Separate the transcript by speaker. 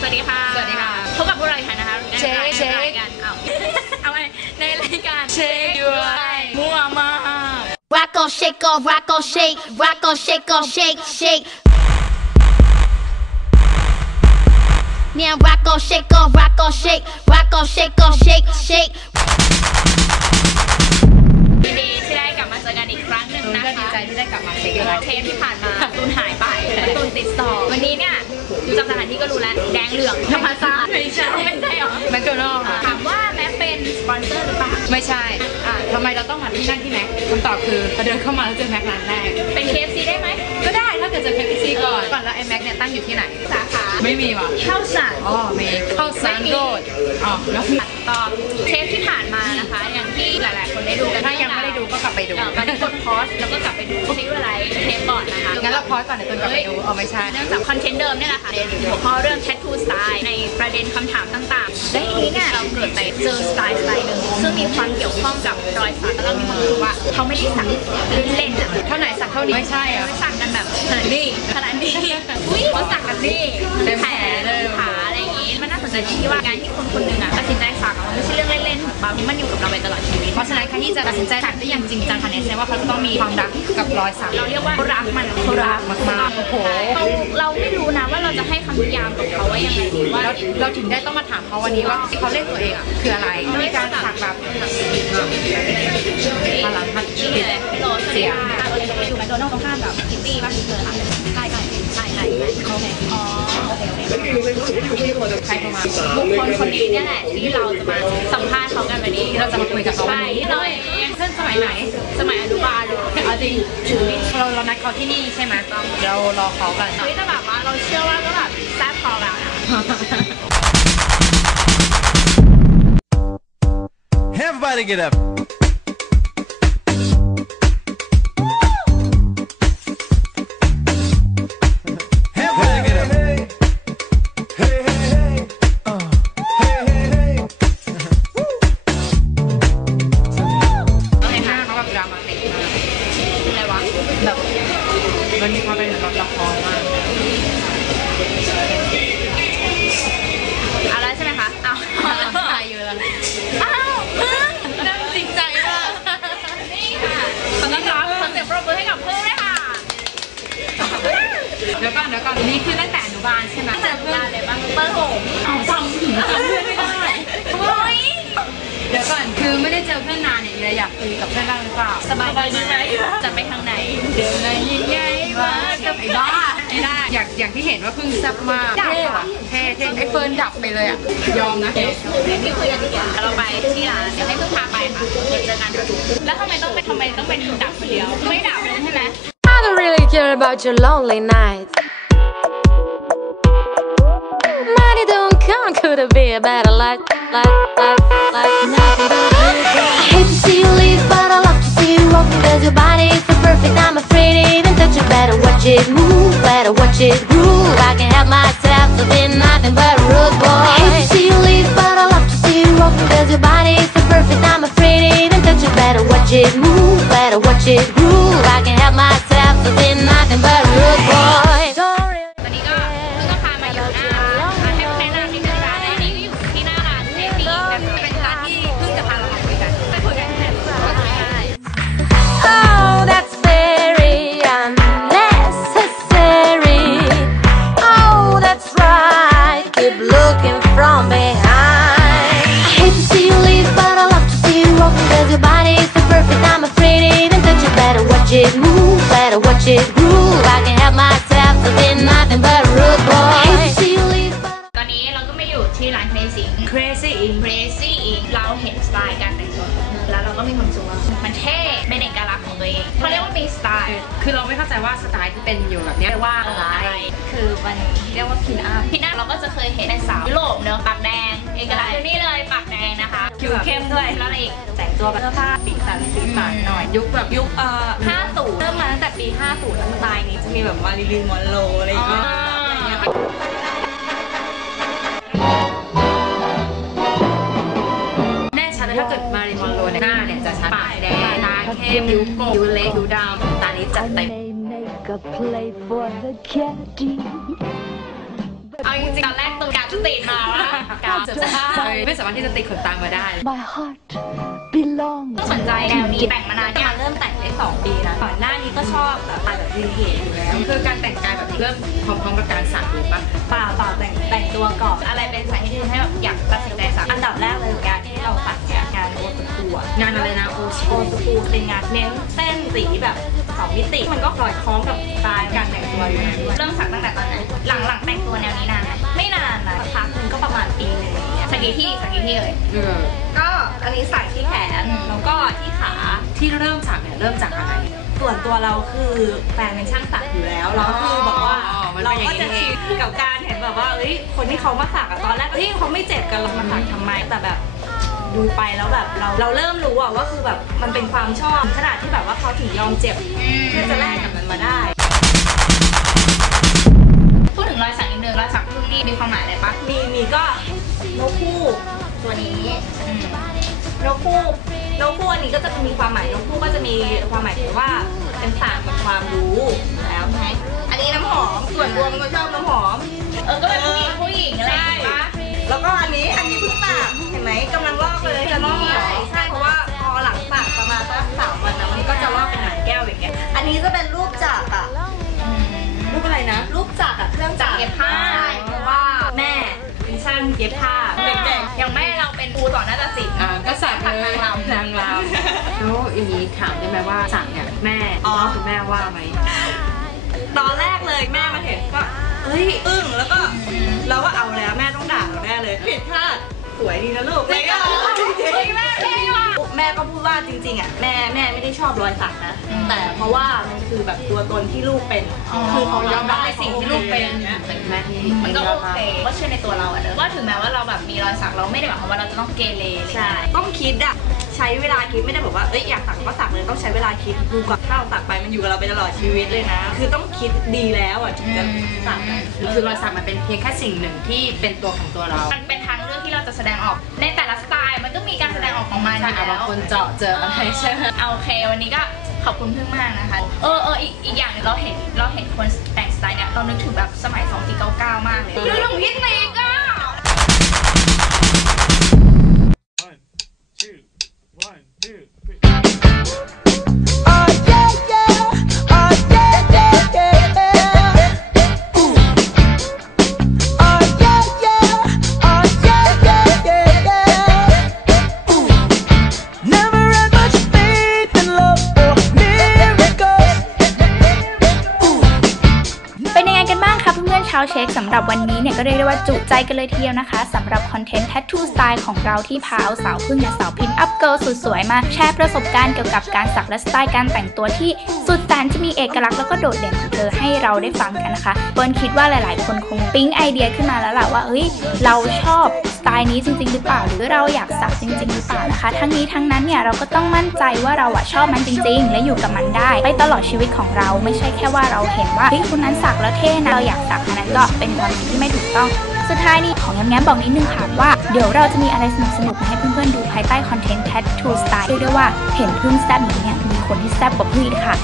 Speaker 1: สวัสดีค่ะ
Speaker 2: สวัสดีค่ะ
Speaker 1: พบกับพวกเราอีกครั้งนะคะใน
Speaker 2: เช็ค
Speaker 1: ราย
Speaker 2: เช็ค
Speaker 1: รายการเอาเอาไงในรายการ
Speaker 2: เช็คด้วยมั่วมาก
Speaker 3: Rock on, shake off, rock on, shake, rock on, shake off, shake, shake. Now rock on, shake off, rock on, shake, rock on, shake off, shake, shake.
Speaker 1: ค
Speaker 2: โดนัลด์ค่ะ
Speaker 1: ถามว่าแม็กเป็นสปอนเซอร์หรือเปล่า
Speaker 2: ไม่ใช่ อะทำไมเราต้องมาที่นั่งที่แม็กคำตอบคือพอเดินเข้ามาแล้วเจอแม็กร้านแรก
Speaker 1: เป็น KFC ได้ไหม
Speaker 2: ก็ได้ถ้าเกิดเจอเคฟซีก่อนก่อนแล้วไอ้แม็กเนี่ยตั้งอยู่ที่ไหน
Speaker 1: สาขา
Speaker 2: ไม่มีว่ะ
Speaker 1: เข้าสาร
Speaker 2: อ๋อมีเข้าซานโดดอ๋อแล้ว
Speaker 1: ตอบเทปที่ อสก่อน
Speaker 2: เดี๋ยวตูนกลับไปดูเอาไม่ใช่
Speaker 1: เนื่องจากคอนเทนต์เดิมเนี่ยแหละค่ะในหัวข้อเรื่อง tattoo style ในประเด็นคำถามต่างๆและทีนี้เนี่ยเราเกิดไปเจอสไตล์สไตล์หนึ่งซึ่งมีความเกี่ยวข้องกับรอยสักแล้วเรามีความรู้สึกว่าเขาไม่ได้สักเล่นๆอะ
Speaker 2: เท่าไหนสักเท่านี้ไม่ใช่อะ
Speaker 1: เขาสักกันแบบขนาดนี้ขนาดนี้อุ้ยเขาสักกันนี่
Speaker 2: เต็ม
Speaker 1: แผ
Speaker 2: แข
Speaker 1: ล
Speaker 2: นเลย
Speaker 1: นน่าสนใจตรงที่ว่าการที่คนคนหนึ่งอะตัดสินใจสักอะมันไม่ใช่เรื่องเล่นๆของบางทีมันอยู่กับเราไปตลอดชีวิต
Speaker 2: เพราะฉะนั้นใครที่จะตัดสินใจสักได้อย่างจริงจังค่ะเนี่ยแสดงว่าเขาจะต้องมีความรักกับรอยสัก
Speaker 1: เราเรียกว่าเขารักมันเขารัก
Speaker 2: มากๆโอ้โห
Speaker 1: เราเราไม่รู้นะว่าเราจะให้คำนิยามกับเขาว่ายังไงดีว่า
Speaker 2: เราเราถึงได้ต้องมาถามเขาวันนี้ว่าที่เขาเรียกตัวเองอะคืออะไรมีการสักแบบพลังพัด
Speaker 1: นี่
Speaker 2: ติด
Speaker 1: เลยพี่โรส
Speaker 2: เสียง
Speaker 1: เราเลยไปดูแมคโดนัลด์ตรงข้ามกับคิตตี้ป่ะเธอค่ะใช่ใช่ใช่ใช่โอเคอ๋อโอเคโอเค
Speaker 2: ใครเข้ามา
Speaker 1: บุคคลคนนี้เนี่ยแหละที่เราจะมาสัมภาษณ์เขากันวันนี้
Speaker 2: เราจะมาคุยกับเขา
Speaker 1: ใช่เราเอง
Speaker 2: เพื่อนสมัยไหน
Speaker 1: สมัยอนุบาลเลย
Speaker 2: เอาจริงเราเรานัดเขาที่นี่ใช่ไหมเรารอเขากัน
Speaker 1: เฮ้ยแต่แบบว่าเราเชื่อว่าก็แบบแซ่บพอแล้วนะ
Speaker 4: Everybody get up.
Speaker 2: เดี๋ยวก่
Speaker 1: อนเดี๋ย
Speaker 2: วก่อนนี่คือตั้งแต่อนุบาลใช่ไหม
Speaker 1: ตั้งแต่อนุบาลเลยป่ะเปิดผม
Speaker 2: เอาจำถึงจำเพื่อนไม่ได้
Speaker 1: โอ้ย
Speaker 2: เดี๋ยวก่อนคือไม่ได้เจอเพื่อนนานเนี่ยเลยอยากคุยกับเพื่อนบ้างหรือเปล่า
Speaker 1: สบายดีไหมจะไปทางไหน
Speaker 2: เดี๋ยวเลยยิ่งใหญ่มากกับไอ้บ้าไอ้ได้อยากอย่างที่เห็นว่าเพิ่งแซ่บมากเท่อะเท่เท่ไอ้เฟิร์นดับไปเลยอะยอมนะ
Speaker 1: เดี๋ยวพี่คุยกันดีกว่าเราไปที่ร้านเดี๋ยวให้เพิ่งพาไปค่ะเดี๋ยวเจอกันแล้วทำไมต้องเป็นทำไมต้องเป็นดับคนเดียวไม่ดับเลยใช่ไหม
Speaker 5: I don't really care about your lonely nights. Don't could have be a better? Life, life, life, nothing I hate to see you leave, but I love to see you walking. Cause your body is so perfect, I'm afraid even touch it. Better watch it move, better watch it groove. I can help myself to be nothing but a rude boy. I hate to see you leave, but I love to see you walking. Cause your body is so perfect, I'm afraid even touch it. Better watch it move, better watch it groove. I can help myself to be nothing but move, better watch it groove. I can help myself to be nothing but a rude boy. I hate to see you leave, but
Speaker 1: ตอนนี้เราก็มาอยู่ที่ร้าน Crazy Ink
Speaker 2: crazy
Speaker 1: Crazy Ink เราเห็นสไตล์การแต่งตัวของเธอแล้วเราก็มีความรู้สึกว่ามันเท่เป็นเอกลักษณ์ของตัวเองเขาเรียกว่ามีสไตล์
Speaker 2: คือเราไม่เข้าใจว่าสไตล์ที่เป็นอยู่แบบเนี้ยว่าอะไร
Speaker 1: คือมันเรียกว่าพินอัพพินอัพเราก็จะเคยเห็นในสาวยุโรปเนอะปากแดงเอกลักษณ์คือนี่เลยปากแดงนะคะผิวเข้มด้วยแล้วอะไรอีกแต่งตัวแบบเสื้อผ้าปีกสันสีสันหน่อย
Speaker 2: ยุคแบบยุคเอ่อ
Speaker 1: 50เริ่มมา ตั้งแต่ปี50แล้งตายนี้จะมีแบบมาริลีนมอนโรอะไรอย่างเงี้ย
Speaker 2: แน่ชัดเลยถ้าเกิดมาริมอนโรเนี่ยหน้าเนี่ยจะชัดปากแดงตาเข้มคิ้วโก่งคิ้วเล็กคิ้วดำตานี้จัดเต็ม
Speaker 5: make a play for the caddy.
Speaker 1: เอาจริงๆตอนแรกตูนกะ
Speaker 2: สามารถที่จะติดขนตามาได้
Speaker 6: My heart belongs
Speaker 7: ต้องสนใจแนวนี้แต่งมานานเนี่ยเริ่มแต่งได้สองปีนะก่อนหน้านี้ก็ชอบแบบอะไรแบบวินเทจอยู่แล้ว
Speaker 2: คือการแต่งกายแบบนี้เริ่มพร้อมๆกับการสักเลยปะ
Speaker 7: เปล่าเปล่าแต่งแต่งตัวก่อนอะไรเป็นสาเหตุที่ทำให้แบบอยากตัดสินใจสักอันดับแรกเลยการที่เราตัดเนี่ยงานโอตคูอะ
Speaker 2: งานอะไรนะโอช
Speaker 7: โอตคูเป็นงานเน้นเส้นสีแบบสองมิติมันก็สอดคล้องกับสไตล์การแต่งตัวอยู่แล้วด้วยเริ่มสักตั้งแต่ตอนไหนหลังหลังแต่ง กกี่ที่สักกี่ที่เลย
Speaker 2: เออ
Speaker 7: ก็อันนี้สักที่แขนแล้วก็ที่ขา
Speaker 2: ที่เริ่มสักเนี่ยเริ่มจากอะไร
Speaker 7: ส่วนตัวเราคือแฟนเป็นช่างสักอยู่แล้วเราคือแบบว่า
Speaker 2: อ๋อมัน
Speaker 7: เรา
Speaker 2: เป็นอย่าง
Speaker 7: ก็
Speaker 2: นี้
Speaker 7: จะ
Speaker 2: เอง
Speaker 7: ชินกับการเห็นแบบว่าเอ้ยคนที่เขามาสักอะตอนแรกเฮ้ยเขาไม่เจ็บกันเรามาสักทำไมแต่แบบ ดูไปแล้วแบบเราเราเริ่มรู้อะว่าคือแบบมันเป็นความชอบขนาดที่แบบว่าเขาถึงยอมเจ็บเพื่อจะแลกกับมันมาได้ พูดถึงรอยสักนิดนึงรอยสักพึ่งนี่มีความหมายอะไรปะ มีมีก็นกคู่ตัว นี้อืมนกคู่นกคู่อันนี้ก็จะมีความหมายนกคู่ก็จะมีความหมายถึงว่าเป็นศาสตร์กับความรู้แล้วใช่ไหมอันนี้น้ำหอมส่วนรวมมันก็ชอบน้ำหอม เออก็เป็นผู้หญิงผู้หญิงอะไรอย่างเงี้ยแล้วก็อันนี้อันนี้เพิ่งตัดเห็นไหมกำลังลอกเลยจะลอกใช่ใช่เพราะว่าพอหลังตัดประมาณสักสามวันนะมันก็จะลอกเป็นหนังแก้วอย่างเงี้ย
Speaker 1: อันนี้จะเป็นรูปจักรอะ
Speaker 7: รูปอะไรนะ
Speaker 1: รูปจักรอะเครื่องจักร
Speaker 7: เย็บผ้าเพราะว่าแม่เป็นช่างเย็บผ้า สอนนาฏศิลป์
Speaker 2: อ่าก็สัก
Speaker 7: ตักนางรำ
Speaker 2: นางรำแล้วอย่างนี้ถามได้ไหมว่าสักเนี่ยแม่
Speaker 7: อ๋อ
Speaker 2: คุณแม่ว่าไหม
Speaker 7: ตอนแรกเลยแม่มาเห็นก็เฮ้ยอึ้งแล้วก็เราก็เอาแล้วแม่ต้องด่าเราแน่เลยผิดพลาด สวยดีนะลูกเลยก็เฮ้ยแม่เท่ว่ะแม่ก็พูดว่าจริงๆอะแม่แม่ไม่ได้ชอบรอยสักนะ แต่เพราะว่ามันคือแบบตัวตนที่ลูกเป็น คือเขายอมรับในสิ่งที่ลูกเป็น
Speaker 2: เป็นแม่ที่
Speaker 7: มันก็โอเคก็เชื่อในตัวเราอะเนอะว่าถึงแม้ว่าเราแบบมีรอยสักเราไม่ได้หมายความว่าเราจะต้องเกเรเลยใช่ต้องคิดอะใช้เวลาคิดไม่ได้แบบว่าเอ้ยอยากสักก็สักเลยต้องใช้เวลาคิดดูก่อนถ้าเราสักไปมันอยู่กับเราไปตลอดชีวิตเลยนะ คือต้องคิดดีแล้วอะถึงจะสักอะ
Speaker 2: คือรอยสักมันเป็นเพียงแค่สิ่งหนึ่งที่เป็นตัวของตัวเรา
Speaker 7: มันเป็นทางเลือก ที่เราจะแสดงออกในแต่ละสไตล์ มันก็มีการแสดงออกของมันอ
Speaker 2: ใช่
Speaker 7: ยู่
Speaker 2: อะ
Speaker 7: แล้
Speaker 2: บาง
Speaker 7: ว
Speaker 2: คนเจาะเจออะไรใช่ไหม
Speaker 7: เอาโอเค วันนี้ก็ขอบคุณเพิ่งมากนะคะ เออเอออีกอีกอย่างหนึงเราเห็นเราเห็นคนแต่งสไตล์เนี้ยเรานึกถึงแบบสมัย 2499 มากเลยนึกถึงพี่ติ๊กอะ
Speaker 8: กันบ้างคะเพื่อนๆชาวเช็คสำหรับวันนี้เนี่ยก็เรียกได้ว่าจุใจกันเลยทีเดียวนะคะสำหรับคอนเทนต์ Tattoo Style ของเราที่พาเอาสาวพึ่งและสาวพินอัพเกิลสุดสวยมาแชร์ประสบการณ์เกี่ยวกับการสักและสไตล์การแต่งตัวที่สุดแสนจะมีเอกลักษณ์แล้วก็โดดเด่นของเธอให้เราได้ฟังกันนะคะเปิ้ลคิดว่าหลาย ๆ คนคงปิ๊งไอเดียขึ้นมาแล้วล่ะว่าเฮ้ยเราชอบ ตล์นี้จริง ๆ หรือเปล่า หรือเราอยากสักจริง ๆ หรือเปล่านะคะ ทั้งนี้ทั้งนั้นเนี่ยเราก็ต้องมั่นใจว่าเราอะชอบมันจริง ๆ และอยู่กับมันได้ ไปตลอดชีวิตของเราไม่ใช่แค่ว่าเราเห็นว่าเฮ้ยคนนั้นสักแล้วเท่นะเราอยากสักอันนั้นก็เป็นความคิดที่ไม่ถูกต้องสุดท้ายนี้ของแง้มๆบอกนิดนึงค่ะว่าเดี๋ยวเราจะมีอะไรสนุกๆมาให้เพื่อนๆดูภายใต้คอนเทนต์ Tattoo Style เรียกได้ว่าเห็นพึ่งแซ่บอย่างเนี่ยมีคนที่แซ่บกว่าพึ่ค่ะ